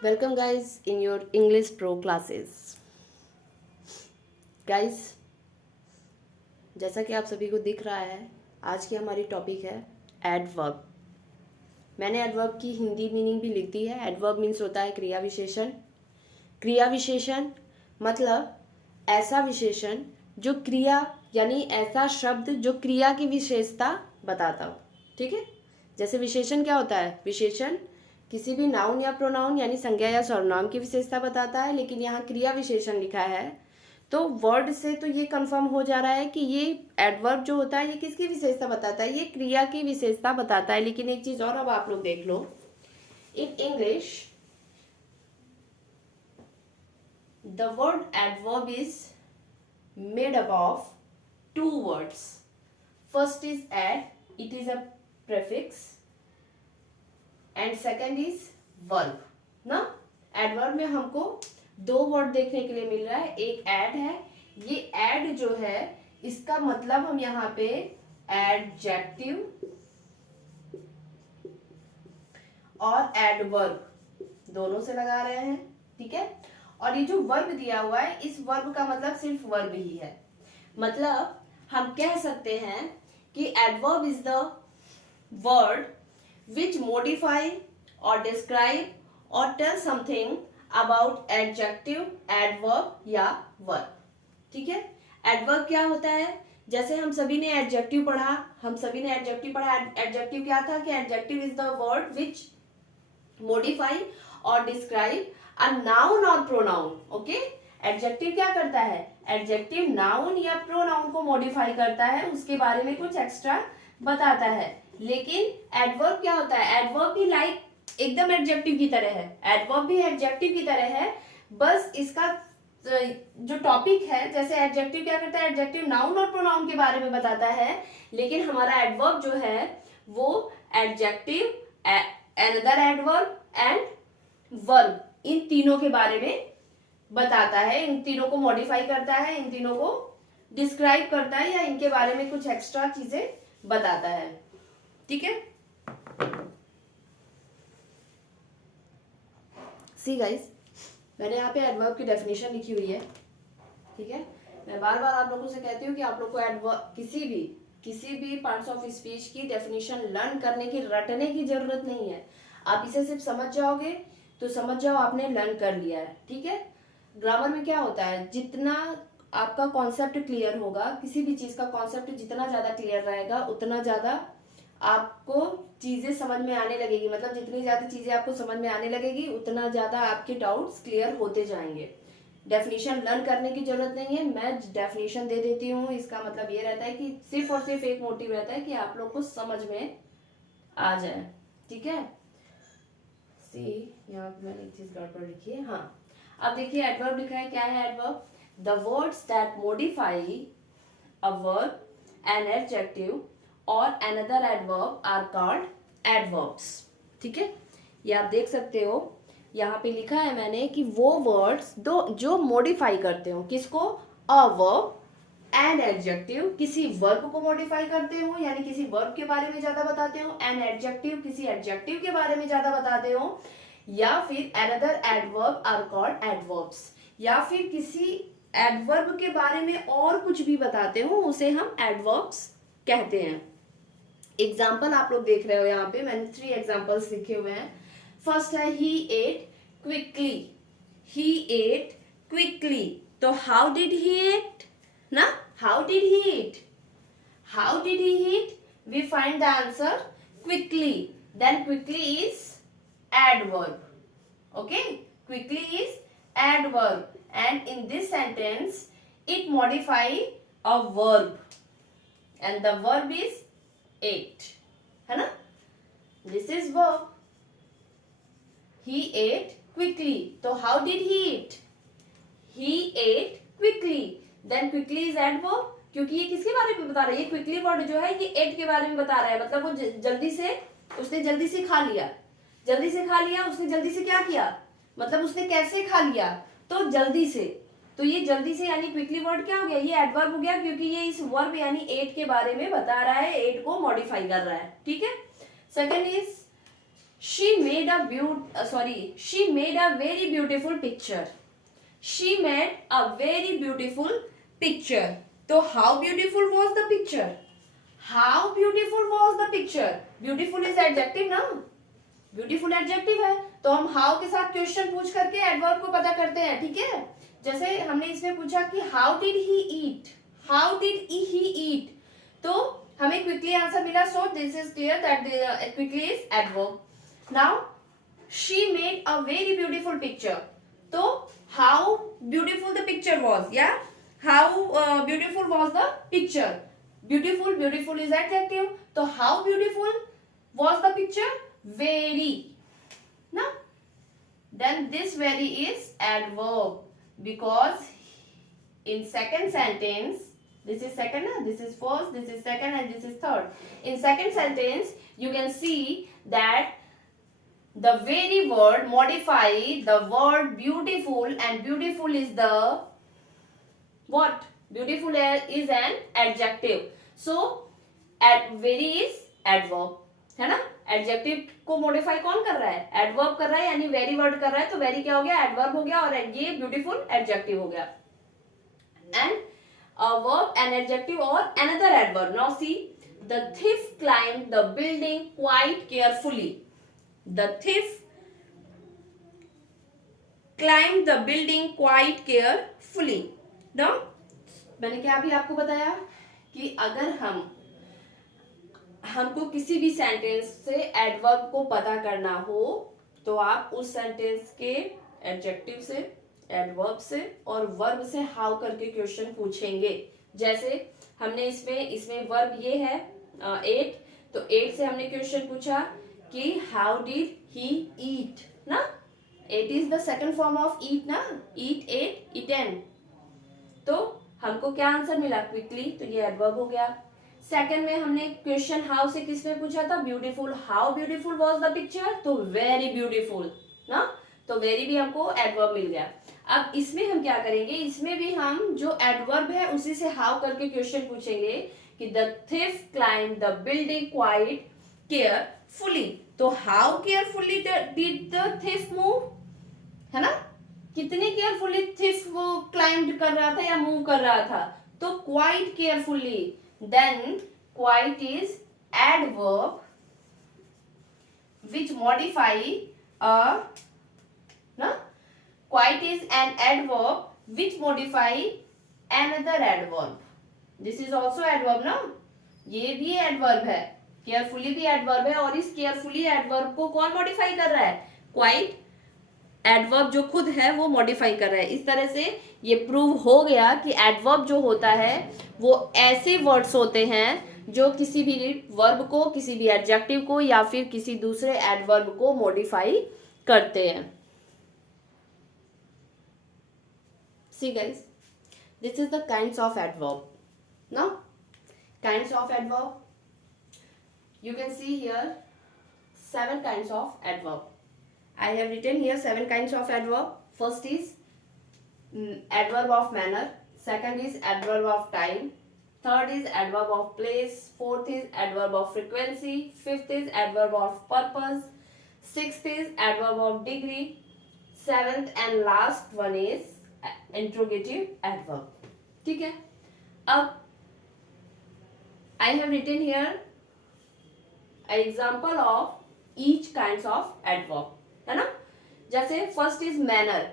Welcome guys in your English Pro classes. Guys, जैसा कि आप सभी को दिख रहा है, आज की हमारी टॉपिक है एडवर्ब। मैंने एडवर्ब की हिंदी मीनिंग भी लिख दी है। एडवर्ब मीन्स होता है क्रिया विशेषण। क्रिया विशेषण मतलब ऐसा विशेषण जो क्रिया यानी ऐसा शब्द जो क्रिया की विशेषता बताता हो। ठीक है, जैसे विशेषण क्या होता है? विशेषण किसी भी नाउन या प्रोनाउन यानी संज्ञा या सर्वनाम की विशेषता बताता है, लेकिन यहाँ क्रिया विशेषण लिखा है तो वर्ड से तो ये कंफर्म हो जा रहा है कि ये एडवर्ब जो होता है ये किसकी विशेषता बताता है? ये क्रिया की विशेषता बताता है। लेकिन एक चीज और अब आप लोग देख लो, in English the word adverb is made up of two words. First is add, it is a prefix, and second is verb. ना adverb में हमको दो वर्ड देखने के लिए मिल रहा है, एक add है। ये add जो है इसका मतलब हम यहाँ पे adjective और adverb दोनों से लगा रहे हैं। ठीक है, और ये जो वर्ब दिया हुआ है इस वर्ब का मतलब सिर्फ वर्ब ही है। मतलब हम कह सकते हैं कि adverb is the word which modify और डिस्क्राइब और tell something about adjective, adverb या वर्ब। ठीक है, एडवर्ब क्या होता है? जैसे हम सभी ने एडजेक्टिव पढ़ा, एडजेक्टिव क्या था कि adjective is the word which modify और डिस्क्राइब अ नाउन और प्रोनाउन। ओके, एडजेक्टिव क्या करता है? एडजेक्टिव नाउन या प्रोनाउन को मॉडिफाई करता है, उसके बारे में कुछ एक्स्ट्रा बताता है। लेकिन एडवर्ब क्या होता है? एडवर्ब भी लाइक एकदम एडजेक्टिव की तरह है। एडवर्ब भी एडजेक्टिव की तरह है, बस इसका जो टॉपिक है, जैसे एडजेक्टिव क्या करता है? एडजेक्टिव नाउन और प्रोनाउन के बारे में बताता है, लेकिन हमारा एडवर्ब जो है वो adjective, another adverb and verb, इन तीनों के बारे में बताता है, इन तीनों को मॉडिफाई करता है, इन तीनों को डिस्क्राइब करता है या इनके बारे में कुछ एक्स्ट्रा चीजें बताता है। ठीक है, सी गाइस, मैंने यहाँ पे एडवर्ब की डेफिनेशन लिखी हुई है। ठीक है, मैं बार बार आप लोगों से कहती हूँ कि आप लोग को एडवर्ब किसी भी पार्ट्स ऑफ स्पीच की डेफिनेशन लर्न करने की, रटने की जरूरत नहीं है। आप इसे सिर्फ समझ जाओगे तो समझ जाओ आपने लर्न कर लिया है। ठीक है, ग्रामर में क्या होता है? जितना आपका कॉन्सेप्ट क्लियर होगा, किसी भी चीज का कॉन्सेप्ट जितना ज्यादा क्लियर रहेगा उतना ज्यादा आपको चीजें समझ में आने लगेगी। मतलब जितनी ज्यादा चीजें आपको समझ में आने लगेगी उतना ज्यादा आपके डाउट्स क्लियर होते जाएंगे। डेफिनेशन लर्न करने की जरूरत नहीं है, मैं डेफिनेशन दे देती हूँ। इसका मतलब ये रहता है कि सिर्फ और सिर्फ एक मोटिव रहता है कि आप लोग को समझ में आ जाए। ठीक है, सी यहाँ पे मैंने एक चीज गड़बड़ लिखी है। हाँ, अब देखिए एडवर्ब लिखा है। क्या है adverb? The words that modify a verb, an adjective or another adverb are called adverbs. ठीक है, ये आप देख सकते हो, यहाँ पे लिखा है मैंने कि वो वर्ड्स दो जो मॉडिफाई करते हो, किसको? अ वर्ब एन एडजेक्टिव, किसी वर्ब को मॉडिफाई करते हो यानी किसी वर्ब के बारे में ज्यादा बताते हो, एन एडजेक्टिव किसी एडजेक्टिव के बारे में ज्यादा बताते हो, या फिर another adverb are called adverbs, या फिर किसी एडवर्ब के बारे में और कुछ भी बताते हो उसे हम एडवर्ब्स कहते हैं। एग्जाम्पल आप लोग देख रहे हो, यहाँ पे मैंने 3 एग्जाम्पल्स लिखे हुए हैं। फर्स्ट है ही एट क्विकली, ही एट क्विकली, तो हाउ डिड ही एट ना? How did he eat? How did he eat? We find the answer quickly. Then quickly is adverb. Okay? Quickly is adverb. And in this sentence, it modify a verb. And the verb is ate. है ना? This is verb. He ate quickly. So how did he eat? He ate quickly. Then quickly is adverb, क्योंकि ये किसके बारे में बता रहा है? ये क्विकली वर्ड जो है ये एट के बारे में बता रहा है। मतलब वो जल्दी से, उसने जल्दी से खा लिया, उसने जल्दी से क्या किया? मतलब उसने कैसे खा लिया? तो जल्दी से। तो ये जल्दी से यानी क्विकली वर्ड क्या हो गया? ये एडवर्ब हो गया, क्योंकि ये इस वर्ब यानी एट के बारे में बता रहा है, एट को मॉडिफाई कर रहा है। ठीक है, second is she made a she made a very beautiful picture. She made a very beautiful picture. तो how beautiful was the picture? How beautiful was the picture? Beautiful is adjective ना? Beautiful adjective है, तो हम how के साथ question पूछ करके adverb को पता करते हैं, ठीक है? जैसे हमने इसमें पूछा कि how did he eat? How did he eat? तो हमें quickly आंसर मिला, so this is clear that the quickly is adverb. Now she made a very beautiful picture. तो how beautiful the picture was, yeah? How beautiful was the picture? Beautiful is adjective. तो how beautiful was the picture? Very. Now, then this very is adverb, because in second sentence, this is second, this is first, this is second, and this is third. In second sentence, you can see that the very word modify the word beautiful, and beautiful is the what? Beautiful is an adjective. So, very is adverb, है ना? Adjective को modify कौन कर रहा है? Adverb कर रहा है, यानी वेरी वर्ड कर रहा है, तो वेरी क्या हो गया? एडवर्ब हो गया, और ये ब्यूटीफुल एडजेक्टिव हो गया. And a verb, an adjective, or another adverb. Now see, the thief climbed the building quite carefully. The thief climbed the building quite carefully. Now, मैंने क्या अभी आपको बताया कि अगर हमको किसी भी सेंटेंस से एडवर्ब को पता करना हो, तो आप उस सेंटेंस के एडजेक्टिव से, एडवर्ब से और वर्ब से हाउ करके क्वेश्चन पूछेंगे. जैसे हमने इसमें वर्ब ये है एट, तो एट से हमने क्वेश्चन पूछा कि हाउ डिड ही ईट ना. Ate is the second form of eat ना. Eat, ate, eaten. तो हमको क्या आंसर मिला? क्विकली. तो ये एडवर्ब हो गया. सेकंड में हमने क्वेश्चन हाउ से किसमें पूछा था? Beautiful. How beautiful was the picture? तो वेरी ब्यूटीफुल ना. तो वेरी भी हमको एडवर्ब मिल गया. अब इसमें हम क्या करेंगे? इसमें भी हम जो एडवर्ब है उसी से हाउ करके क्वेश्चन पूछेंगे कि the thief climb the building quite carefully. तो how carefully did the thief move, है ना? कितनी केयरफुली थिफ वो क्लाइंब कर रहा था या मूव कर रहा था? तो quite carefully. Then quite is adverb which modify ना. Quite is an adverb which modify another adverb. This is also adverb ना. ये भी adverb है. Carefully भी adverb है, और इस carefully adverb को कौन modify कर रहा है? Quite adverb जो खुद है वो modify कर रहा है. इस तरह से ये प्रूव हो गया कि adverb जो होता है वो ऐसे words होते हैं जो किसी भी verb को, किसी भी adjective को या फिर किसी दूसरे adverb को modify करते हैं. See guys, this is the kinds of adverb. Now, kinds of adverb. You can see here 7 kinds of adverb. I have written here 7 kinds of adverb. First is adverb of manner. Second is adverb of time. Third is adverb of place. Fourth is adverb of frequency. Fifth is adverb of purpose. Sixth is adverb of degree. Seventh and last one is interrogative adverb. ठीक है. अब I have written here an example of each kinds of adverb, है ना. जैसे first is manner.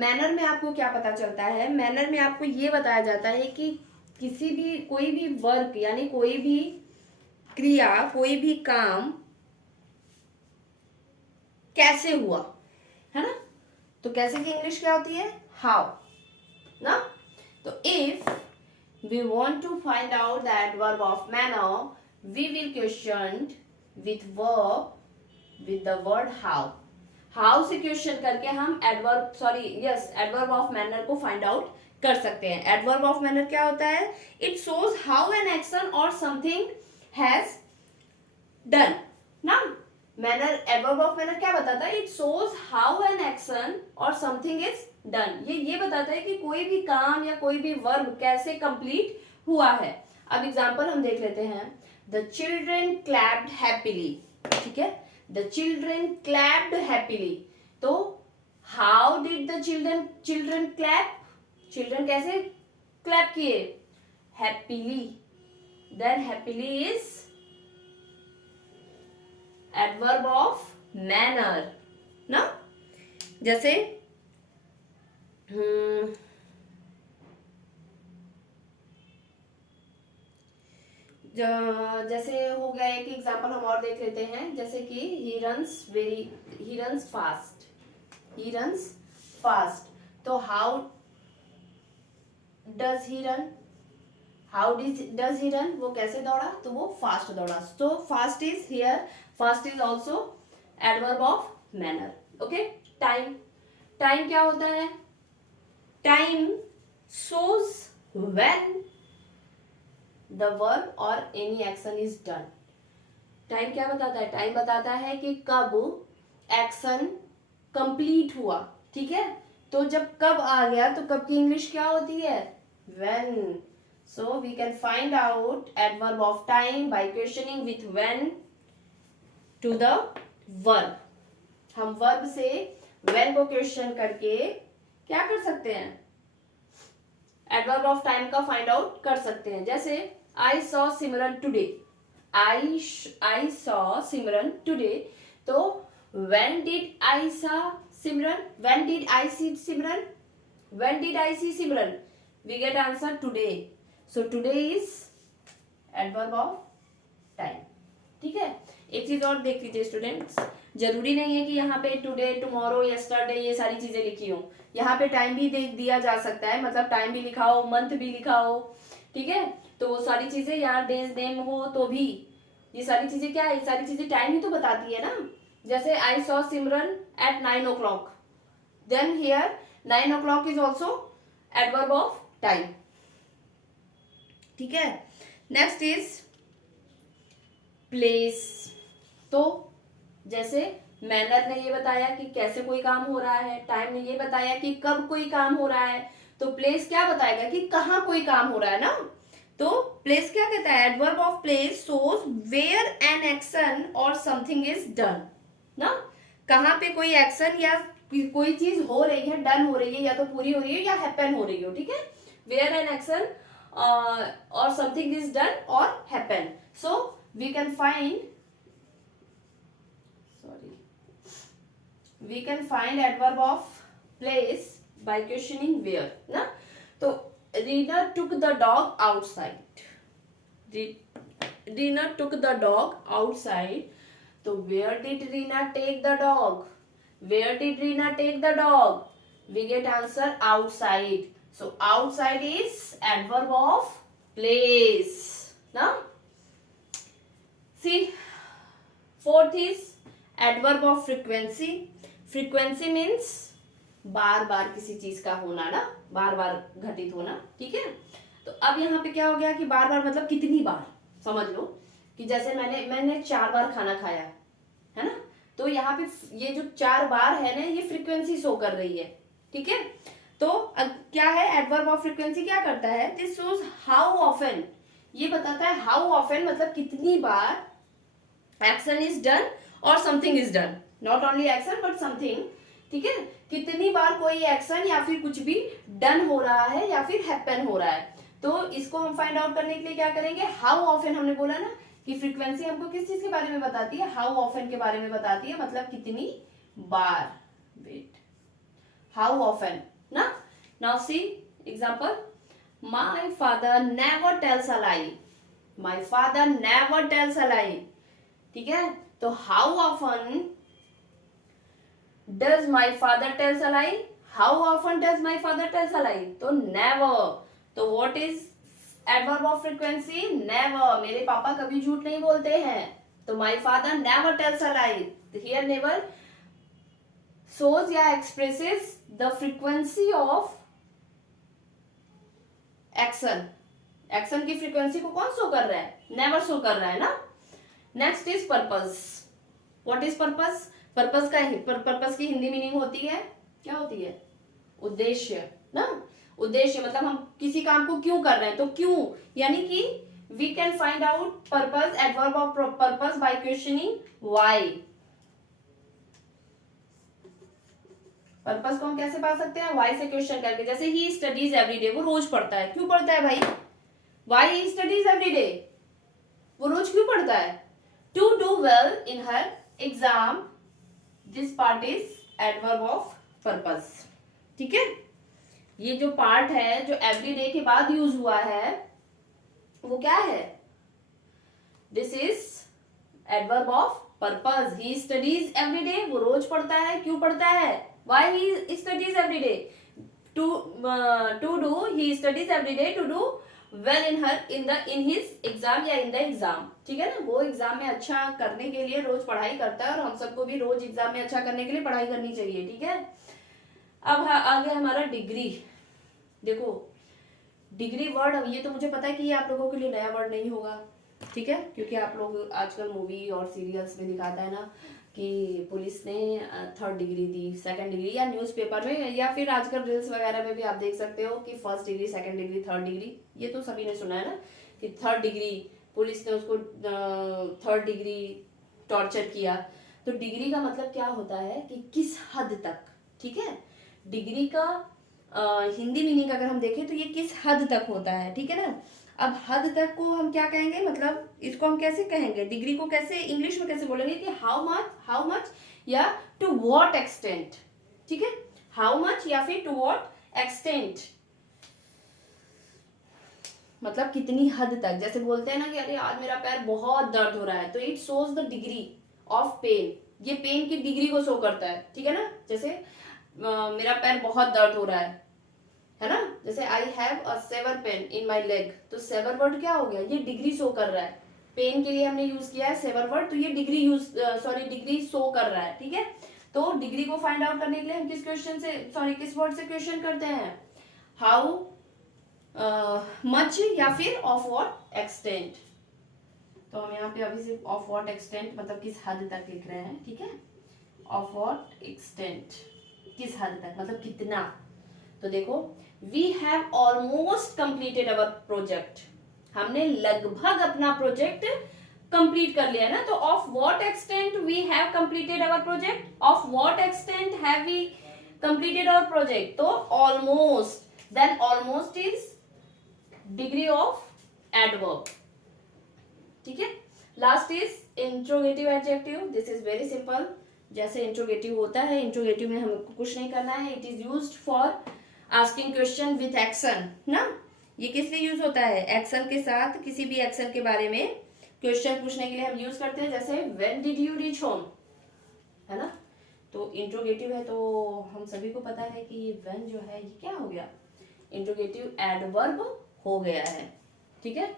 Manner में आपको क्या पता चलता है? मैनर में आपको ये बताया जाता है कि किसी भी, कोई भी वर्क यानी कोई भी क्रिया, कोई भी काम कैसे हुआ, है ना. तो कैसे की इंग्लिश क्या होती है? हाउ ना. तो if we want to find out the adverb of manner, we will question with verb with the word how. How से क्वेश्चन करके हम एडवर्ब ऑफ मैनर को फाइंड आउट कर सकते हैं. एडवर्ब ऑफ मैनर क्या होता है? It shows how an action और समथिंग हैज डन ना. मैनर, एडवर्ब ऑफ मैनर क्या बताता है? It shows how an action और समथिंग इज डन. ये बताता है कि कोई भी काम या कोई भी वर्ब कैसे कंप्लीट हुआ है. अब एग्जांपल हम देख लेते हैं. The children clapped happily. ठीक है. The children clapped happily. तो how did the children clap, children कैसे क्लैप किए, happily. Then happily is adverb of manner ना। जैसे जैसे हो गया, एक एग्जांपल हम और देख लेते हैं, जैसे कि ही रन्स फास्ट। तो how does he run, does he run, वो कैसे दौड़ा, तो वो फास्ट दौड़ा। तो fast is here, fast is also adverb of manner. Okay. Time, time क्या होता है, time shows when the verb or any action is done। Time क्या बताता है, टाइम बताता है कि कब एक्शन कंप्लीट हुआ। ठीक है, तो जब कब आ गया तो कब की इंग्लिश क्या होती है, when। so we can find out adverb of time by questioning with when to the verb। हम verb से when को क्वेश्चन करके क्या कर सकते हैं, एडवर्ब ऑफ टाइम का फाइंड आउट कर सकते हैं। जैसे I saw Simran today, I saw Simran today. तो when did I saw Simran, when did I see Simran, when did I see Simran, we get answer today. So today is adverb of time. ठीक है, एक चीज और देख लीजिए स्टूडेंट्स, जरूरी नहीं है कि यहाँ पे टुडे, टुमारो, यस्टरडे ये सारी चीजें लिखी हो। यहाँ पे टाइम भी दिया जा सकता है, मतलब टाइम भी लिखा हो, मंथ भी लिखा हो। ठीक है, तो वो सारी चीजें, या डेज नेम हो तो भी, ये सारी चीजें क्या है, ये सारी चीजें टाइम ही तो बताती है ना। जैसे I saw Simran at 9 o'clock, then here 9 o'clock is also adverb of time. ठीक है, नेक्स्ट इज प्लेस। तो जैसे मैनर ने ये बताया कि कैसे कोई काम हो रहा है, टाइम ने ये बताया कि कब कोई काम हो रहा है, तो प्लेस क्या बताएगा कि कहाँ कोई काम हो रहा है ना। तो प्लेस क्या कहता है, adverb of place shows where an action और समथिंग इज डन ना। कहाँ पे कोई एक्शन या कोई चीज हो रही है, डन हो रही है, या तो पूरी हो रही है या हैपन हो रही हो। ठीक है, वेयर एन एक्शन और समथिंग इज डन और happen. So we can find adverb of place by questioning where ना। तो Rina took the dog outside, Rina took the dog outside। तो where did Rina take the dog, where did Rina take the dog, we get answer outside। so outside is adverb of place ना। see, fourth is adverb of frequency। Frequency means बार बार किसी चीज का होना ना, बार बार घटित होना। ठीक है, तो अब यहाँ पे क्या हो गया कि बार बार मतलब कितनी बार, समझ लो कि जैसे मैंने 4 बार खाना खाया है ना, तो यहाँ पे ये जो 4 बार है ना, ये फ्रीक्वेंसी शो कर रही है। ठीक है, तो क्या है, एडवर्ब ऑफ फ्रीक्वेंसी क्या करता है, दिस शोज हाउ ऑफन, ये बताता है हाउ ऑफन मतलब कितनी बार एक्शन इज डन और something is done, not only action but something. ठीक है, कितनी बार कोई एक्शन या फिर कुछ भी डन हो रहा है या फिर हैपन हो रहा है। तो इसको हम फाइंड आउट करने के लिए क्या करेंगे, हाउ ऑफन, हमने बोला ना कि फ्रीक्वेंसी हमको किस चीज के बारे में बताती है, हाउ ऑफन के बारे में बताती है, मतलब कितनी बार। वेट, हाउ ऑफन ना। Now see example, my father never tells a lie, my father never tells a lie. ठीक है, तो how often does my father tells a lie, how often does my father tells a lie, तो never। तो what is adverb of frequency, never, मेरे पापा कभी झूठ नहीं बोलते हैं। तो my father never tells a lie, here never shows या expresses the frequency of action। Action की फ्रीक्वेंसी को कौन शो कर रहा है, नेवर शो कर रहा है ना। Next is purpose. What is purpose, purpose का पर्पस की हिंदी मीनिंग होती है, क्या होती है, उद्देश्य ना। उद्देश्य मतलब हम किसी काम को क्यों कर रहे हैं, तो क्यों, यानी कि we can find out purpose, adverb of purpose by questioning why. Purpose को हम कैसे पा सकते हैं, वाई से क्वेश्चन करके। जैसे ही स्टडीज एवरीडे, वो रोज पढ़ता है, क्यों पढ़ता है भाई? वाई ही स्टडीज एवरीडे, वो रोज क्यों पढ़ता है? To do well in her exam, this part is adverb of purpose. ठीक है, ये जो पार्ट है जो एवरीडे के बाद यूज हुआ है वो क्या है? This is adverb of purpose. He studies everyday, वो रोज पढ़ता है, क्यों पढ़ता है? Why he studies everyday? To do, he studies everyday to do well in his exam या इन द एग्जाम। ठीक है ना, वो एग्जाम में अच्छा करने के लिए रोज पढ़ाई करता है, और हम सबको भी रोज एग्जाम में अच्छा करने के लिए पढ़ाई करनी चाहिए। ठीक है, अब आगे हमारा डिग्री। देखो डिग्री वर्ड, ये तो मुझे पता है कि ये आप लोगों के लिए नया वर्ड नहीं होगा, ठीक है, क्योंकि आप लोग आजकल मूवी और सीरियल्स में दिखाता है ना कि पुलिस ने 3rd डिग्री दी, 2nd डिग्री, या न्यूज़पेपर में, या फिर आजकल रील्स वगैरह में भी आप देख सकते हो कि 1st degree, 2nd degree, 3rd degree. ये तो सभी ने सुना है ना कि 3rd डिग्री, पुलिस ने उसको 3rd डिग्री टॉर्चर किया। तो डिग्री का मतलब क्या होता है कि किस हद तक। ठीक है, डिग्री का हिंदी मीनिंग अगर हम देखें तो ये किस हद तक होता है। ठीक है ना, अब हद तक को हम क्या कहेंगे, मतलब इसको हम कैसे कहेंगे, डिग्री को कैसे इंग्लिश में कैसे बोलेंगे कि हाउ मच या टू व्हाट एक्सटेंट। ठीक है, हाउ मच या फिर टू व्हाट एक्सटेंट, मतलब कितनी हद तक। जैसे बोलते हैं ना कि अरे आज मेरा पैर बहुत दर्द हो रहा है, तो it shows the degree of pain, ये पेन की डिग्री को शो करता है। ठीक है ना, जैसे मेरा पैर बहुत दर्द हो रहा है ना, जैसे I have a severe pain in my leg, तो सेवर वर्ड क्या हो गया, ये डिग्री शो कर रहा है। पेन के लिए हमने यूज किया है सेवर वर्ड, तो ये डिग्री शो कर रहा है। ठीक है, तो डिग्री को फाइंड आउट करने के लिए हम किस क्वेश्चन से, किस वर्ड से क्वेश्चन करते हैं, हाउ मच या फिर ऑफ व्हाट एक्सटेंट। तो हम यहाँ पे अभी सिर्फ ऑफ व्हाट एक्सटेंट मतलब किस हद तक लिख रहे हैं। ठीक है, ऑफ व्हाट एक्सटेंट, किस हद तक मतलब कितना। तो देखो we have almost completed our project, हमने लगभग अपना प्रोजेक्ट कंप्लीट कर लिया ना। तो of what extent we have completed our project, of what extent have we completed our project, तो almost, then almost is degree of adverb. ठीक है, last is interrogative adjective. This is very simple, जैसे interrogative होता है, interrogative में हमको कुछ नहीं करना है, it is used for asking question with action ना। ये किस लिए यूज होता है, एक्शन के साथ, किसी भी एक्शन के बारे में क्वेश्चन पूछने के लिए हम यूज करते हैं। जैसे when did you reach home, है ना, तो इंट्रोगेटिव है, तो हम सभी को पता है कि ये व्हेन जो है ये क्या हो गया, इंट्रोगेटिव एडवर्ब हो गया है। ठीक है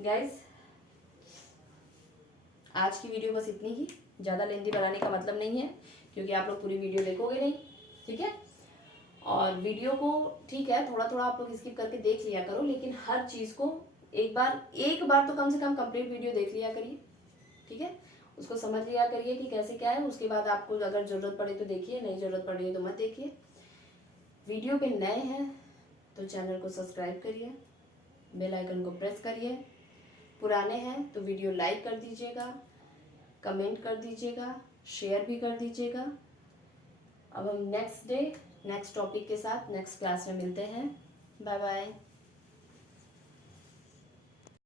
गाइस, आज की वीडियो बस इतनी ही, ज़्यादा लेंथी बनाने का मतलब नहीं है, क्योंकि आप लोग पूरी वीडियो देखोगे नहीं। ठीक है, और वीडियो को ठीक है थोड़ा थोड़ा आप लोग स्किप करके देख लिया करो, लेकिन हर चीज़ को एक बार तो कम से कम कंप्लीट वीडियो देख लिया करिए। ठीक है, उसको समझ लिया करिए कि कैसे क्या है, उसके बाद आपको अगर ज़रूरत पड़े तो देखिए, नहीं ज़रूरत पड़े तो मत देखिए। वीडियो पे नए हैं तो चैनल को सब्सक्राइब करिए, बेल आइकन को प्रेस करिए, पुराने हैं तो वीडियो लाइक कर दीजिएगा, कमेंट कर दीजिएगा, शेयर भी कर दीजिएगा। अब हम नेक्स्ट टॉपिक के साथ नेक्स्ट क्लास में मिलते हैं। Bye bye.